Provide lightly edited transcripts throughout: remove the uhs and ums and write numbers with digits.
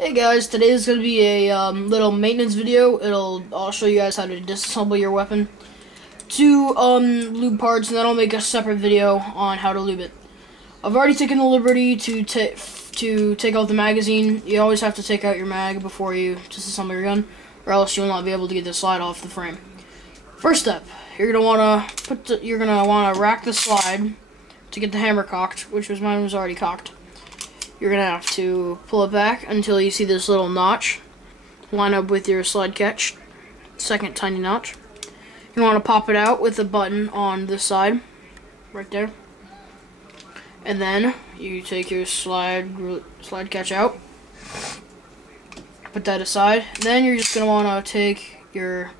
Hey guys, today is going to be a little maintenance video. I'll show you guys how to disassemble your weapon to lube parts, and then I'll make a separate video on how to lube it. I've already taken the liberty to take out the magazine. You always have to take out your mag before you disassemble your gun, or else you'll not be able to get the slide off the frame. First step, you're gonna wanna rack the slide to get the hammer cocked, which mine was already cocked. You're gonna have to pull it back until you see this little notch line up with your slide catch, second tiny notch. You want to pop it out with a button on this side, right there, and then you take your slide catch out, put that aside. Then you're just gonna want to take your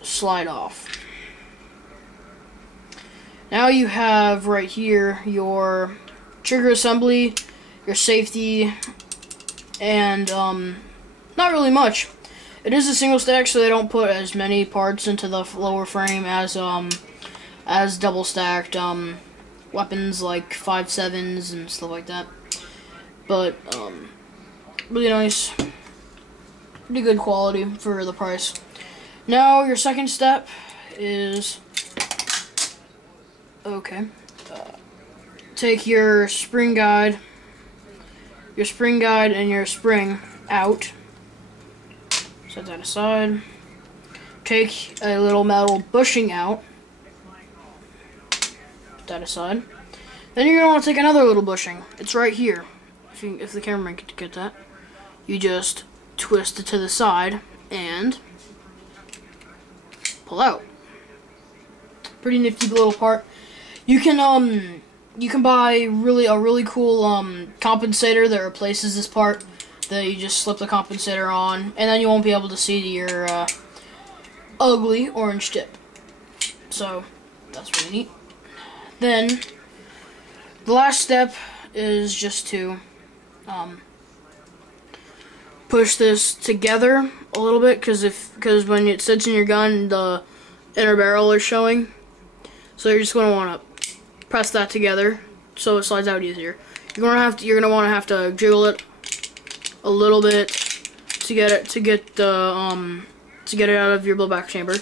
slide off. Now you have right here your trigger assembly, your safety, and not really much. It is a single stack, so they don't put as many parts into the lower frame as double stacked weapons like 5.7s and stuff like that. But really nice, pretty good quality for the price. Now your second step is take your spring guide and your spring out. Set that aside. Take a little metal bushing out. Put that aside. Then you're gonna want to take another little bushing. It's right here. If the cameraman could get that, you just twist it to the side and pull out. Pretty nifty little part. You can buy a really cool compensator that replaces this part that you just slip the compensator on, and then you won't be able to see your ugly orange tip. So that's really neat. Then the last step is just to push this together a little bit, because when it sits in your gun, the inner barrel is showing. So you're just going to want to press that together so it slides out easier. You're gonna want to have to jiggle it a little bit to get it out of your blowback chamber.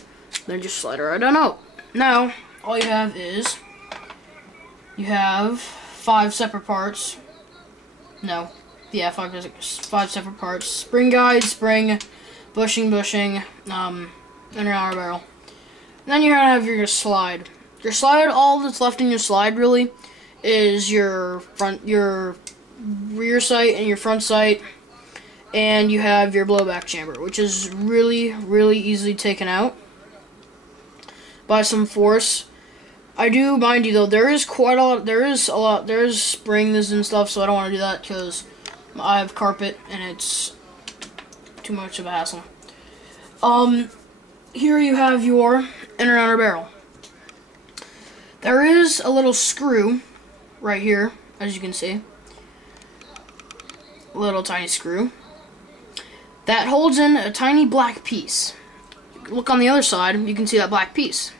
Then just slide it right on out. Now all you have is five separate parts. No, yeah, five separate parts: spring guide, spring, bushing, inner and outer barrel. And then you're gonna have your slide. Your slide, all that's left in your slide really is your rear sight and your front sight, and you have your blowback chamber, which is really easily taken out by some force. I do mind you though, there is springs and stuff, so I don't want to do that because I have carpet and it's too much of a hassle. Here you have your inner and outer barrel. There is a little screw right here, as you can see. A little tiny screw that holds in a tiny black piece. Look on the other side, you can see that black piece.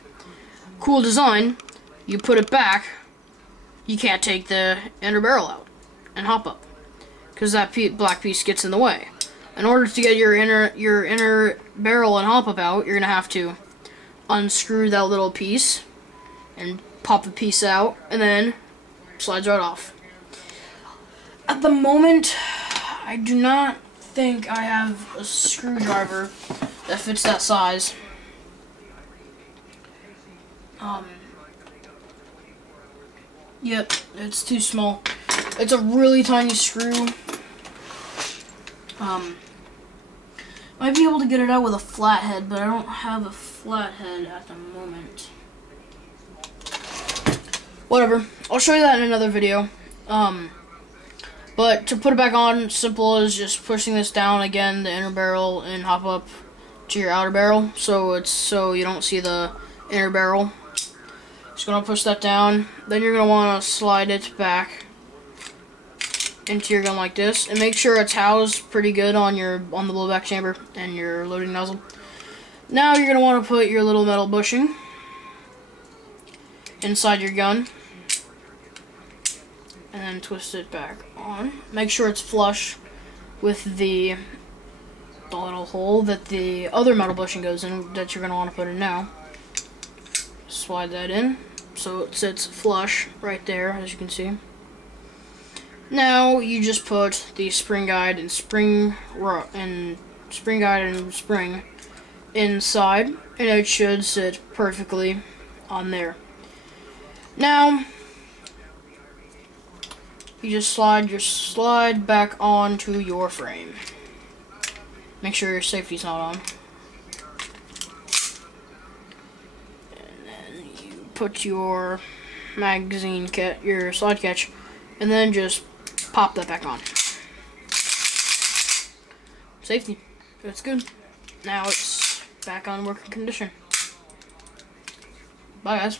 Cool design. You put it back, you can't take the inner barrel out and hop up, because that black piece gets in the way. In order to get your inner barrel and hop up out, you're gonna have to unscrew that little piece and pop the piece out, and then slides right off. At the moment, I do not think I have a screwdriver that fits that size. Yep, it's too small. It's a really tiny screw. Might be able to get it out with a flathead, but I don't have a flathead at the moment. Whatever, I'll show you that in another video. But to put it back on, simple as just pushing this down again, the inner barrel, and hop up to your outer barrel, so you don't see the inner barrel. Just gonna push that down. Then you're gonna want to slide it back into your gun like this, and make sure it's housed pretty good on the blowback chamber and your loading nozzle. Now you're gonna want to put your little metal bushing inside your gun, and then twist it back on. Make sure it's flush with the little hole that the other metal bushing goes in that you're going to want to put in now. Slide that in so it sits flush right there, as you can see. Now you just put the spring guide and spring inside, and it should sit perfectly on there. Now you just slide your slide back onto your frame. Make sure your safety's not on. And then you put your magazine your slide catch, and then just pop that back on. Safety. That's good. Now it's back on working condition. Bye, guys.